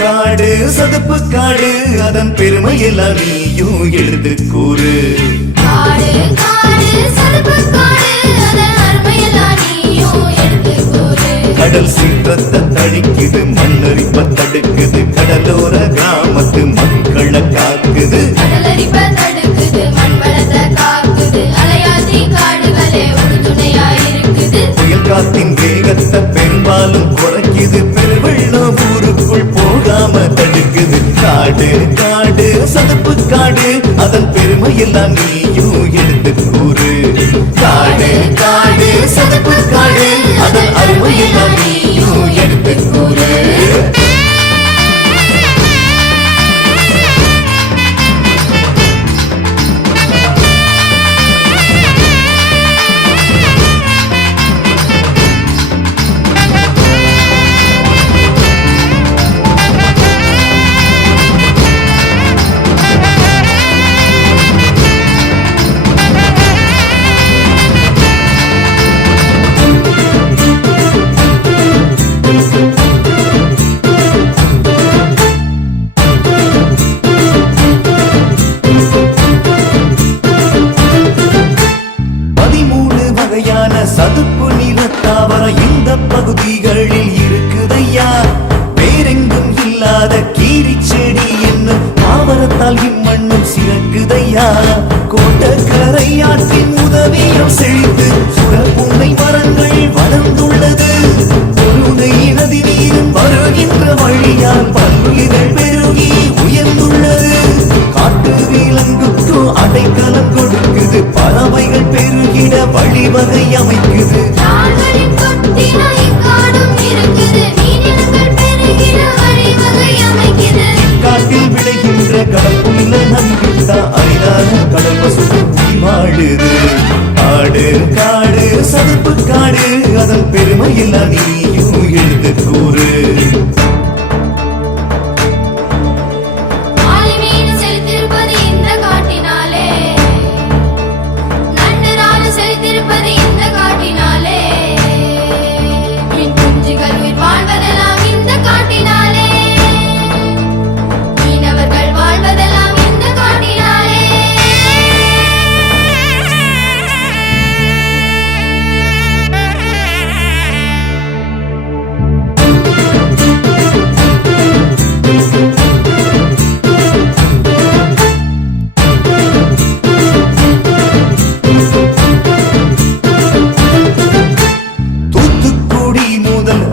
காடு சதுப்பு காடு அதன் பெருமையெல்லாம் நீயும் எழுது கூறு. கடல் சீற்றத்தை தடிக்குது, மண்ணரிப்ப தடுக்குது, கடலோர கிராமத்து மக்களை காக்குது. புயல் காத்தின் வேகத்தை பெரும்பாலும் குறைக்குது, பெருவெள்ளம் ஊருக்குள் போகாம தடுக்குது. காடு காடு சதுப்பு காடு அதன் பெருமையெல்லாம் நீயும் எடுத்து கூறு. காடு காடு சதுப்பு காடு அதன் அருமையெல்லாம் நீயும் எடுத்து கூறு. சதுப்பு நிலத்தாவர இந்த பகுதிகளில் இருக்குதையா. வேறெங்கும் இல்லாத கீரி செடி என்னும் தாவரத்தால் இம்மண்ணும் சிறக்குதையா. கோட்டக்கரை ஆற்றின் உதவியும் செழித்து சுரப்புன்னை மரங்கள் வளர்ந்துள்ளது. பொருளை நதி நீரும் வருகின்ற வழியால் பல்லுயிர்கள் பெருகி உயர்ந்துள்ளது. காட்டு விலங்குக்கு அடைக்கலம் கொடுக்குது, பறவைகள் பெருகிட வழிவகை அமைக்குது. காட்டில் விளைகின்ற கடப்புள்ள நம்பிக்கை அரிதான கடல் பசுமை வாழுது. காடு காடு சதுப்பு காடு அதன் பெருமையெல்லாம் நீயும் எழுது கூறு.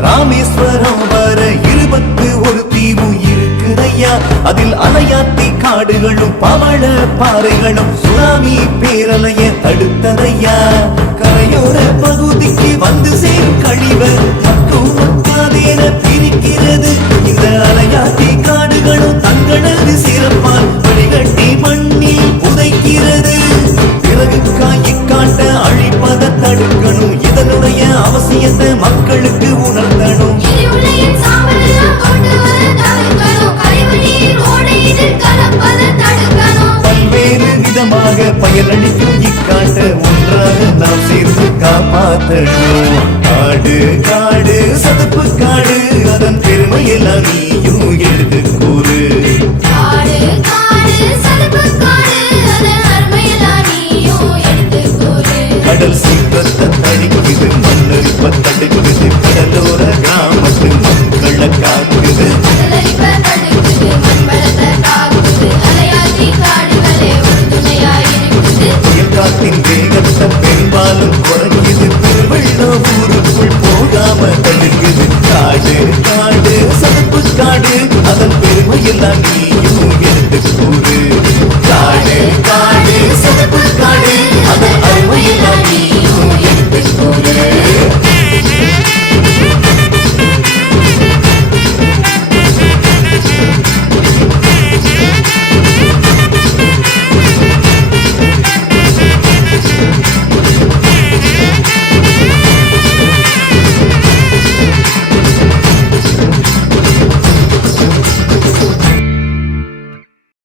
ராமேஸ்வரம் வர 21 தீவு இருக்குதையா. அதில் அலையாத்தி காடுகளும் பவள பாறைகளும் சுனாமி பேரலைய தடுத்ததையா. கரையோர பகுதிக்கு வந்து சேரும் கழிவு மற்றும் மக்காதேன பிரிக்கிறது. இந்த அலையாத்தி காடுகளும் தங்களது சிறப்பால் வழிகட்டி மண்ணில் புதைக்கிறது. பிறகு காய் காட்ட அழிப்பதை தடுக்கணும். இதனுடைய அவசியத்தை மக்களுக்கு உணர்த்தணும். பல்வேறு விதமாக பயனளிக்கும் இக்காட்ட ஒன்றாக நாம் சேர்த்து காப்பாற்றணும். காடு காடு சதுப்பு காடு அதன் பெருமையெல்லாம் நீயும் எழுது கூறு. கடல் சீற்றத்தை தணிக்குது, மண்ணரிப்ப தடுக்குது, கடலோர கிராமத்து மக்களை காக்குது. புயல் காத்தின் வேகத்தை பெரும்பாலும் குறைக்குது, பெருவெள்ளம் ஊருக்குள் போகாம தடுக்குது. காடு காடு சதுப்பு காடு அதன் பெருமையெல்லாம் நீயும் எடுத்து கூறு. காடு காடு சதுப்பு காடு